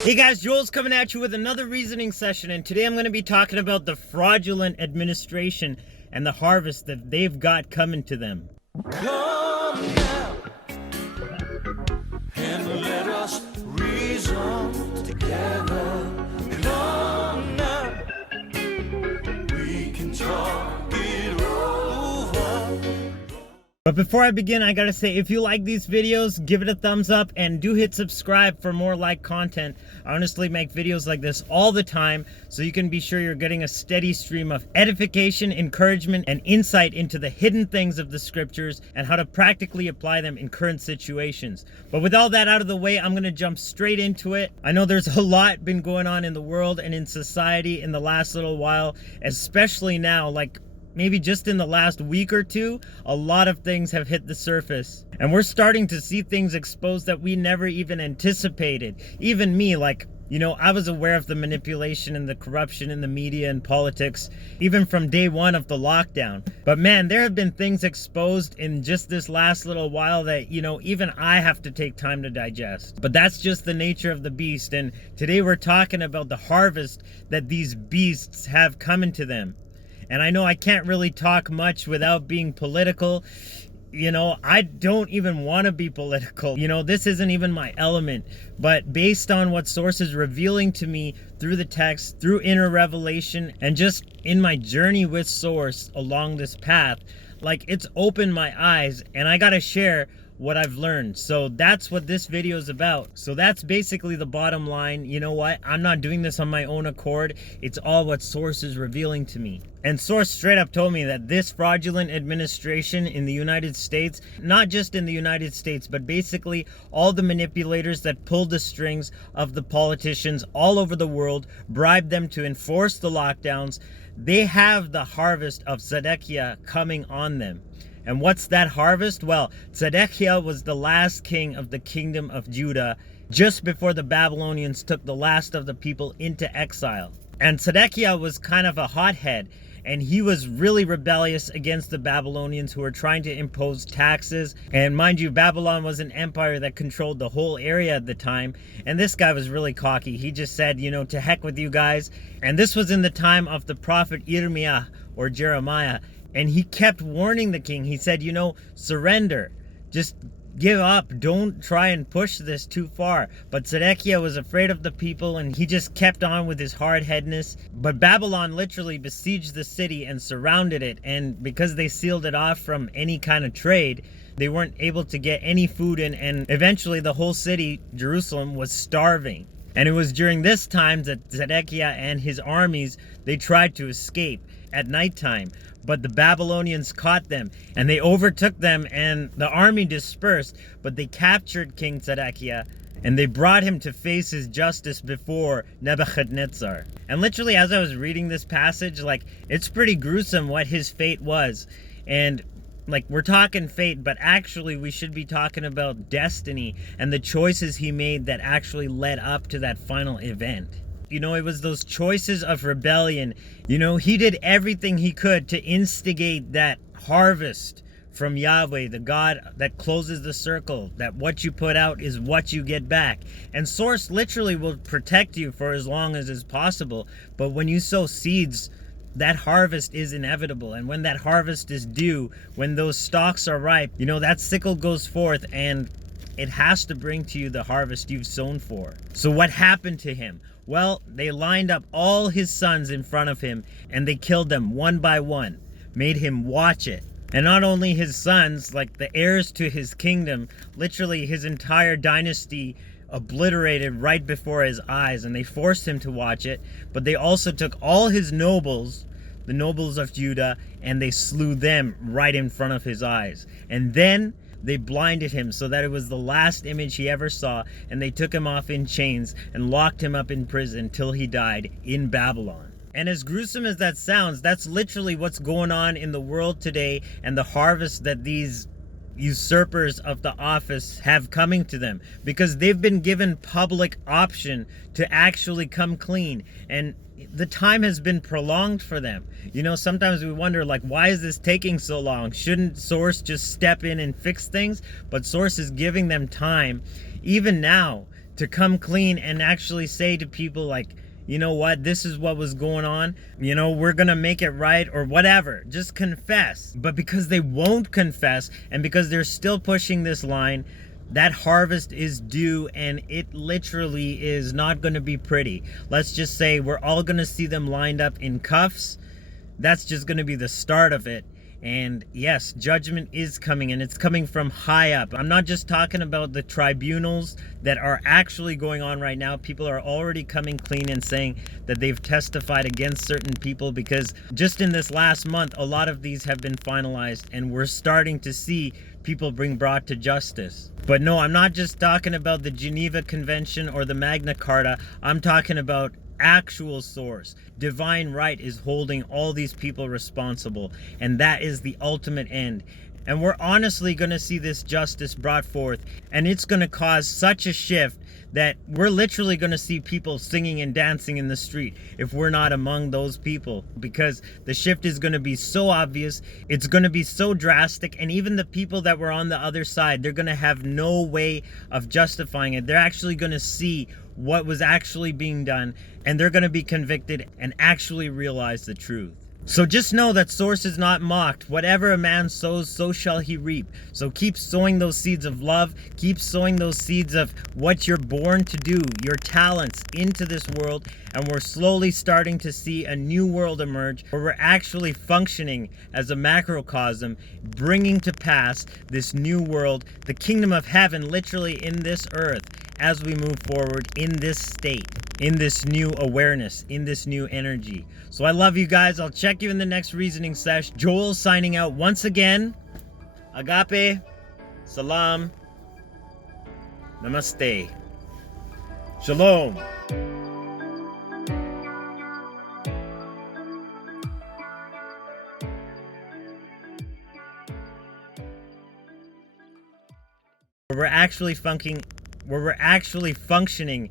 Hey guys, Joel's coming at you with another reasoning session, and today I'm going to be talking about the fraudulent administration and the harvest that they've got coming to them. Come now and let us reason together. Come now, we can talk it over. But before I begin, I gotta say, if you like these videos, give it a thumbs up and do hit subscribe for more like content. I honestly make videos like this all the time, so you can be sure you're getting a steady stream of edification, encouragement, and insight into the hidden things of the scriptures and how to practically apply them in current situations. But with all that out of the way, I'm gonna jump straight into it. I know there's a lot been going on in the world and in society in the last little while, especially now, like maybe just in the last week or two, a lot of things have hit the surface. And we're starting to see things exposed that we never even anticipated. Even me, I was aware of the manipulation and the corruption in the media and politics, even from day one of the lockdown. But man, there have been things exposed in just this last little while that, even I have to take time to digest. But that's just the nature of the beast. And today we're talking about the harvest that these beasts have coming to them. And I know I can't really talk much without being political. I don't even want to be political. This isn't even my element. But based on what Source is revealing to me through the text, through inner revelation, and just in my journey with Source along this path, it's opened my eyes, and I gotta share what I've learned. So that's what this video is about. So that's basically the bottom line. You know what? I'm not doing this on my own accord. It's all what Source is revealing to me. And Source straight up told me that this fraudulent administration in the United States, not just in the United States, but basically all the manipulators that pulled the strings of the politicians all over the world, bribed them to enforce the lockdowns, they have the harvest of Zedekiah coming on them. And what's that harvest? Well, Zedekiah was the last king of the kingdom of Judah just before the Babylonians took the last of the people into exile. And Zedekiah was kind of a hothead, and he was really rebellious against the Babylonians who were trying to impose taxes. And mind you, Babylon was an empire that controlled the whole area at the time. And this guy was really cocky. He just said, to heck with you guys. And this was in the time of the prophet Irmiyahu, or Jeremiah. And he kept warning the king. He said, surrender. Just give up. Don't try and push this too far. But Zedekiah was afraid of the people, and he just kept on with his hard-headedness. But Babylon literally besieged the city and surrounded it. And because they sealed it off from any kind of trade, they weren't able to get any food in. And eventually the whole city, Jerusalem, was starving. And it was during this time that Zedekiah and his armies, they tried to escape at nighttime. But the Babylonians caught them, and they overtook them, and the army dispersed. But they captured King Zedekiah, and they brought him to face his justice before Nebuchadnezzar. And literally, as I was reading this passage, it's pretty gruesome what his fate was. And we're talking fate, but actually we should be talking about destiny and the choices he made that actually led up to that final event. It was those choices of rebellion. He did everything he could to instigate that harvest from Yahweh, the God that closes the circle, that what you put out is what you get back. And Source literally will protect you for as long as is possible. But when you sow seeds, that harvest is inevitable. And when that harvest is due, when those stalks are ripe, that sickle goes forth, and it has to bring to you the harvest you've sown for. So what happened to him? Well, they lined up all his sons in front of him, and they killed them one by one, made him watch it. And not only his sons, the heirs to his kingdom, literally his entire dynasty obliterated right before his eyes, and they forced him to watch it. But they also took all his nobles, the nobles of Judah, and they slew them right in front of his eyes. And then they blinded him so that it was the last image he ever saw, and they took him off in chains and locked him up in prison till he died in Babylon. And as gruesome as that sounds, that's literally what's going on in the world today, and the harvest that these usurpers of the office have coming to them, because they've been given public option to actually come clean, and the time has been prolonged for them. Sometimes we wonder, why is this taking so long? Shouldn't Source just step in and fix things? But Source is giving them time, even now, to come clean and actually say to people like, you know what, this is what was going on, you know, we're gonna make it right, or whatever. Just confess. But because they won't confess, and because they're still pushing this line, that harvest is due, and it literally is not going to be pretty. Let's just say we're all going to see them lined up in cuffs. That's just going to be the start of it. And yes, judgment is coming, and it's coming from high up. I'm not just talking about the tribunals that are actually going on right now. People are already coming clean and saying that they've testified against certain people, because just in this last month, a lot of these have been finalized, and we're starting to see people being brought to justice. But no, I'm not just talking about the Geneva Convention or the Magna Carta. I'm talking about actual source. Divine right is holding all these people responsible, and that is the ultimate end. And we're honestly going to see this justice brought forth, and it's going to cause such a shift that we're literally going to see people singing and dancing in the street if we're not among those people, because the shift is going to be so obvious, it's going to be so drastic, and even the people that were on the other side, they're going to have no way of justifying it. They're actually going to see what was actually being done, and they're going to be convicted and actually realize the truth. So just know that source is not mocked. Whatever a man sows, so shall he reap. So keep sowing those seeds of love. Keep sowing those seeds of what you're born to do, your talents, into this world. And we're slowly starting to see a new world emerge, where we're actually functioning as a macrocosm, bringing to pass this new world, the kingdom of heaven, literally in this earth, as we move forward in this state, in this new awareness, in this new energy. So I love you guys. I'll check you in the next reasoning sesh. Joel signing out once again. Agape, Salaam, Namaste, Shalom. Where we're actually functioning